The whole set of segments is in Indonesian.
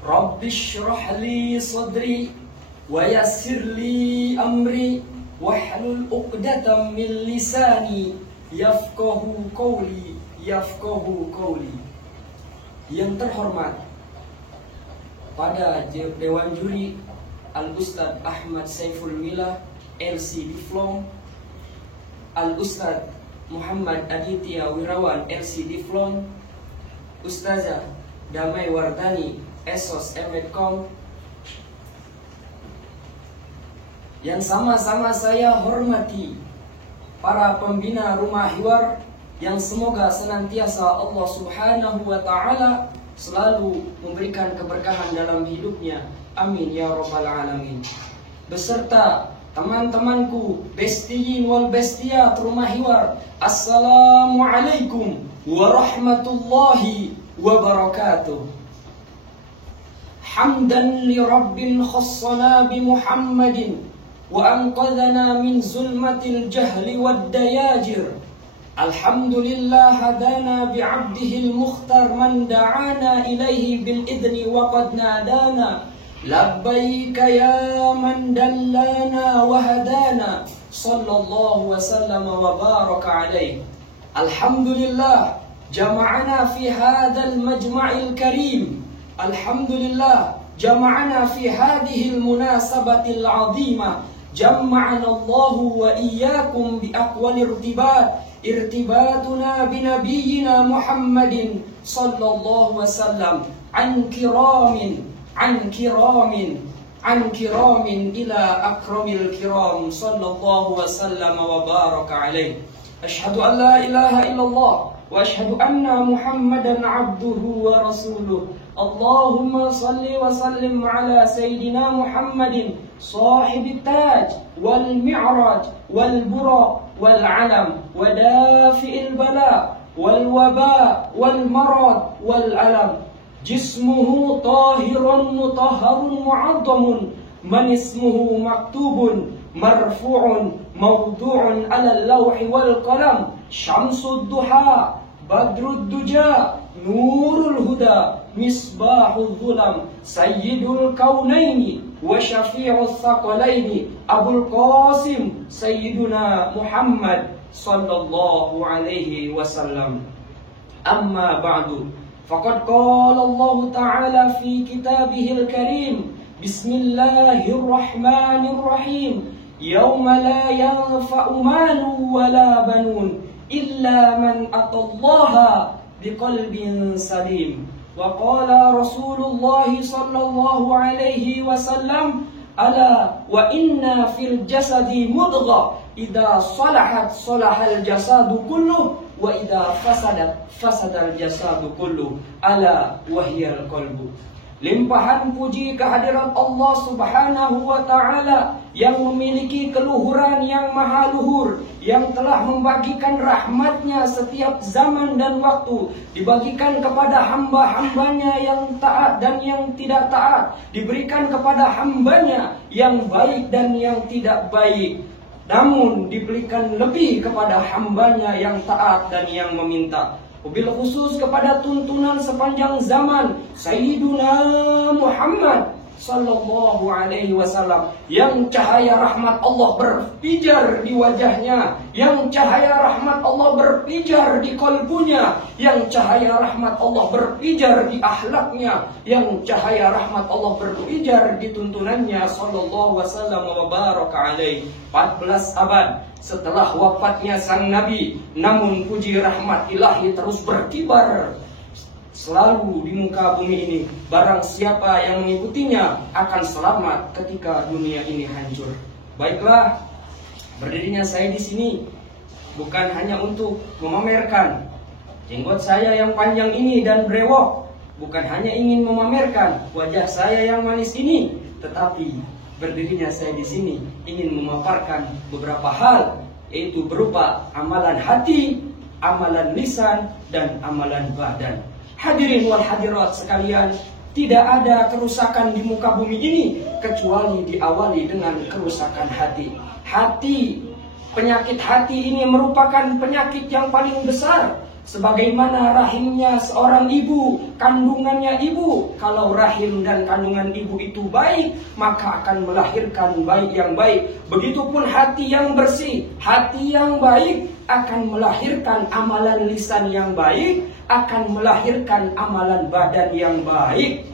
Rabbi shrah li sadri wa yassir li amri wahlul 'uqdatam min lisani yafqahu qawli. Yang terhormat pada Dewan Juri Al-Ustadz Ahmad Saiful Mila LC Diflom, Al-Ustadz Muhammad Aditya Wirawan LC Diflom, Ustazah Damai Wardani Esos Medcom, yang sama-sama saya hormati para pembina Rumah Hiwar, yang semoga senantiasa Allah Subhanahu wa Ta'ala selalu memberikan keberkahan dalam hidupnya. Amin ya Rabbal Alamin. Beserta teman-temanku, bestiyin wal bestiat Rumah Hiwar, Assalamualaikum warahmatullahi wabarakatuh. Hamdan li Rabbil khassana bi Muhammadin wa anqadhana min zulmatil jahli wad dayajir. Alhamdulillah hadana bi'abdihil mukhtar man da'ana ilaihi bil idni wa qad nadana. Labbaika ya man dallana wa hadana. Sallallahu wa sallama wa baraka alaih. Alhamdulillah jama'ana fi hadzal majma'il karim. Alhamdulillah jama'ana fi hadhil munasabatil 'azimah. Jama'ana Allahu wa iyyakum bi aqwal irtibatuna bi nabiyyina Muhammadin sallallahu wasallam an kiramin ila akramil kiram sallallahu wasallam wa baraka alaih. Ashhadu an la ilaha illallah wa ashhadu anna Muhammadan abduhu wa rasuluh. Allahumma salli wa sallim ala sayyidina Muhammadin صاحب التاج والمعراج والبراق والعلم ودافئ البلاء والوباء والمرض والألم. جسمه طاهر مطهر معظم من اسمه مكتوب مرفوع موضوع على اللوح والقلم. شمس الضحى بدر الدجى نور الهدى مصباح الظلم سيد الكونين وشفيع الثقلين أبو القاسم سيدنا محمد صلى الله عليه وسلم. أما بعد فقد قال الله تعالى في كتابه الكريم بسم الله الرحمن الرحيم يوم لا ينفع مال ولا بنون إلا من أتى الله بقلب سليم. وقال رسول الله صلى الله عليه وسلم ألا وإن في الجسد مضغة إذا صلحت صلح الجسد كله وإذا فسدت فسد الجسد كله ألا وهي القلب. Limpahan puji kehadirat Allah Subhanahu wa Ta'ala yang memiliki keluhuran yang maha luhur, yang telah membagikan rahmatnya setiap zaman dan waktu, dibagikan kepada hamba-hambanya yang taat dan yang tidak taat, diberikan kepada hambanya yang baik dan yang tidak baik, namun diberikan lebih kepada hambanya yang taat dan yang meminta. Wabil khusus kepada tuntunan sepanjang zaman Sayyiduna Muhammad sallallahu alaihi wasallam, yang cahaya rahmat Allah berpijar di wajahnya, yang cahaya rahmat Allah berpijar di kalbunya, yang cahaya rahmat Allah berpijar di akhlaknya, yang cahaya rahmat Allah berpijar di tuntunannya sallallahu wasallam wa baraka alaihi. 14 abad setelah wafatnya sang Nabi, namun puji rahmat ilahi terus berkibar selalu di muka bumi ini. Barang siapa yang mengikutinya akan selamat ketika dunia ini hancur. Baiklah, berdirinya saya di sini bukan hanya untuk memamerkan jenggot saya yang panjang ini dan brewok, bukan hanya ingin memamerkan wajah saya yang manis ini, tetapi berdirinya saya di sini ingin memaparkan beberapa hal, yaitu berupa amalan hati, amalan lisan, dan amalan badan. Hadirin wal hadirat sekalian, tidak ada kerusakan di muka bumi ini kecuali diawali dengan kerusakan hati. Penyakit hati ini merupakan penyakit yang paling besar. Sebagaimana rahimnya seorang ibu, kandungannya ibu. Kalau rahim dan kandungan ibu itu baik, maka akan melahirkan baik yang baik. Begitupun hati yang bersih, hati yang baik akan melahirkan amalan lisan yang baik, akan melahirkan amalan badan yang baik.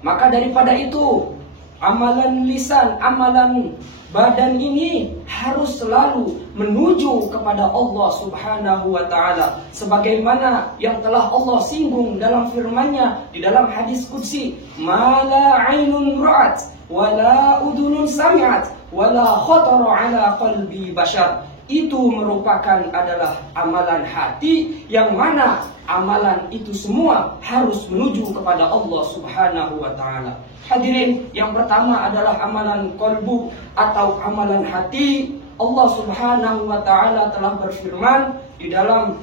Maka daripada itu, amalan lisan, amalan badan ini harus selalu menuju kepada Allah Subhanahu wa ta'ala, sebagaimana yang telah Allah singgung dalam firman-Nya di dalam hadis qudsi, "Ma la 'ainun ra'at wa la udhunun sami'at wa la khatara 'ala qalbi bashar." Itu merupakan adalah amalan hati, yang mana amalan itu semua harus menuju kepada Allah Subhanahu wa ta'ala. Hadirin, yang pertama adalah amalan qalbu atau amalan hati. Allah Subhanahu wa ta'ala telah berfirman di dalam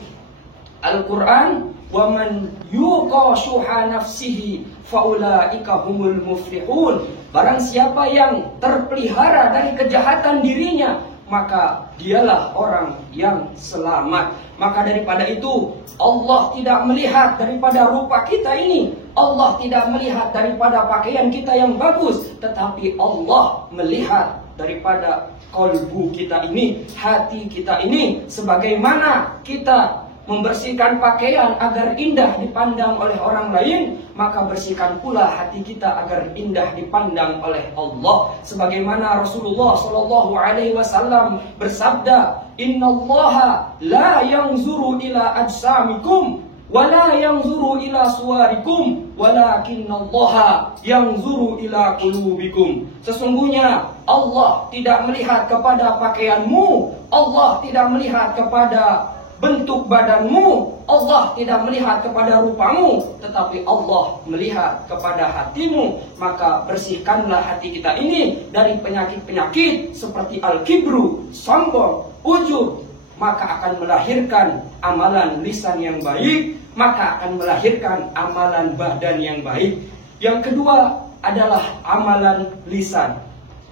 Al-Quran, "Wa man yuqa syuha nafsihi faulaika humul muflihun." Barang siapa yang terpelihara dari kejahatan dirinya, maka dialah orang yang selamat. Maka daripada itu, Allah tidak melihat daripada rupa kita ini, Allah tidak melihat daripada pakaian kita yang bagus, tetapi Allah melihat daripada qalbu kita ini, hati kita ini. Sebagaimana kita membersihkan pakaian agar indah dipandang oleh orang lain, maka bersihkan pula hati kita agar indah dipandang oleh Allah. Sebagaimana Rasulullah Shallallahu Alaihi Wasallam bersabda, "Innallaha la yanzuru ila ajsamikum, wala yanzuru ila suwarikum, walakinnallaha yanzuru ila qulubikum." Sesungguhnya Allah tidak melihat kepada pakaianmu, Allah tidak melihat kepada bentuk badanmu, Allah tidak melihat kepada rupamu, tetapi Allah melihat kepada hatimu. Maka bersihkanlah hati kita ini dari penyakit-penyakit seperti al-kibru, sombong, ujub, maka akan melahirkan amalan lisan yang baik, maka akan melahirkan amalan badan yang baik. Yang kedua adalah amalan lisan.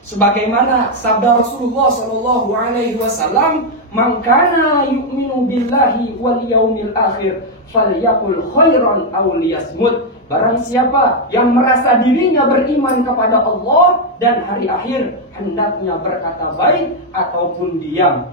Sebagaimana sabda Rasulullah Shallallahu Alaihi Wasallam, "Man kana yu'minu billahi wal yaumil akhir falyaqul khairan aw liyasmut." Barang siapa yang merasa dirinya beriman kepada Allah dan hari akhir, hendaknya berkata baik ataupun diam.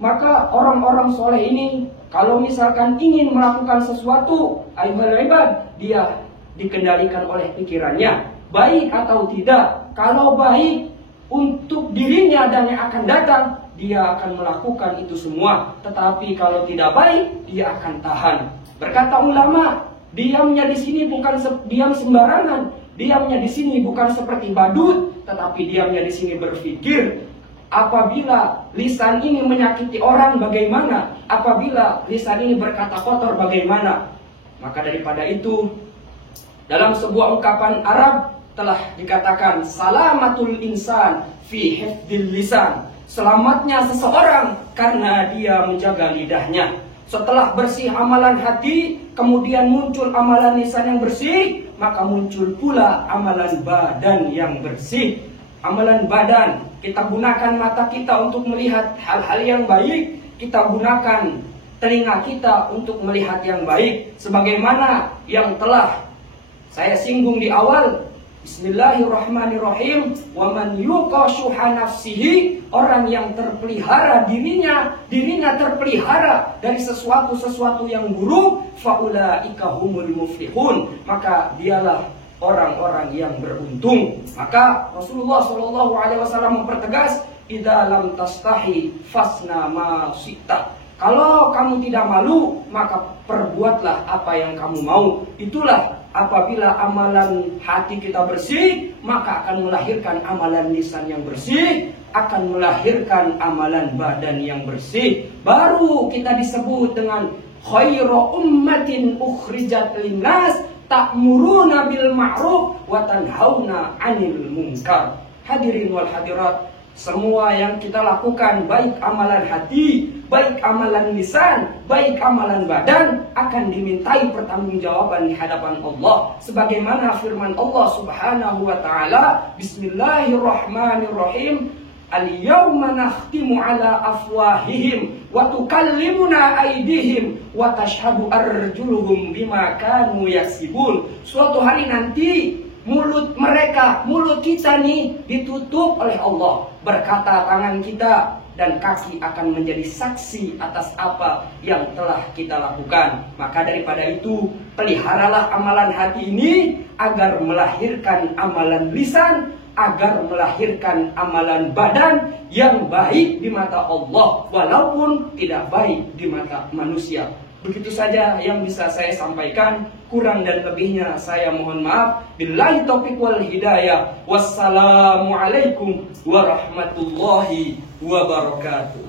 Maka orang-orang soleh ini, kalau misalkan ingin melakukan sesuatu, ayyuhal ibad, dia dikendalikan oleh pikirannya, baik atau tidak. Kalau baik untuk dirinya dan yang akan datang, dia akan melakukan itu semua. Tetapi kalau tidak baik, dia akan tahan. Berkata ulama, diamnya di sini bukan diam sembarangan. Diamnya di sini bukan seperti badut, tetapi diamnya di sini berpikir. Apabila lisan ini menyakiti orang, bagaimana? Apabila lisan ini berkata kotor, bagaimana? Maka daripada itu, dalam sebuah ungkapan Arab telah dikatakan, "Salamatul insan fi hifdzil lisan." Selamatnya seseorang karena dia menjaga lidahnya. Setelah bersih amalan hati, kemudian muncul amalan lisan yang bersih, maka muncul pula amalan badan yang bersih. Amalan badan, kita gunakan mata kita untuk melihat hal-hal yang baik, kita gunakan telinga kita untuk melihat yang baik. Sebagaimana yang telah saya singgung di awal, Bismillahirrahmanirrahim. Wa man yuqa syuha nafsihi, orang yang terpelihara dirinya terpelihara dari sesuatu yang buruk, faulaika humul muflihun, maka dialah orang-orang yang beruntung. Maka Rasulullah Shallallahu Alaihi Wasallam mempertegas, idza lam tastahi fasna ma syi'ta. Kalau kamu tidak malu, maka perbuatlah apa yang kamu mau. Itulah apabila amalan hati kita bersih, maka akan melahirkan amalan lisan yang bersih, akan melahirkan amalan badan yang bersih. Baru kita disebut dengan khairu ummatin ukhrijat linnas ta'muruna bil ma'ruf wa tanhauna 'anil munkar. Hadirin wal hadirat, semua yang kita lakukan, baik amalan hati, baik amalan lisan, baik amalan badan, akan dimintai pertanggungjawaban di hadapan Allah. Sebagaimana firman Allah Subhanahu wa taala, Bismillahirrahmanirrahim, Al-yawma nakhtimu ala afwahihim wa tukallimuna aydihim wa tashhadu arjuluhum bima kanu yaksibun. Suatu hari nanti mulut mereka, mulut kita nih ditutup oleh Allah. Berkata tangan kita dan kaki akan menjadi saksi atas apa yang telah kita lakukan. Maka daripada itu, peliharalah amalan hati ini agar melahirkan amalan lisan, agar melahirkan amalan badan yang baik di mata Allah, walaupun tidak baik di mata manusia. Begitu saja yang bisa saya sampaikan. Kurang dan lebihnya saya mohon maaf. Billahi taufiq wal hidayah. Wassalamualaikum warahmatullahi wabarakatuh.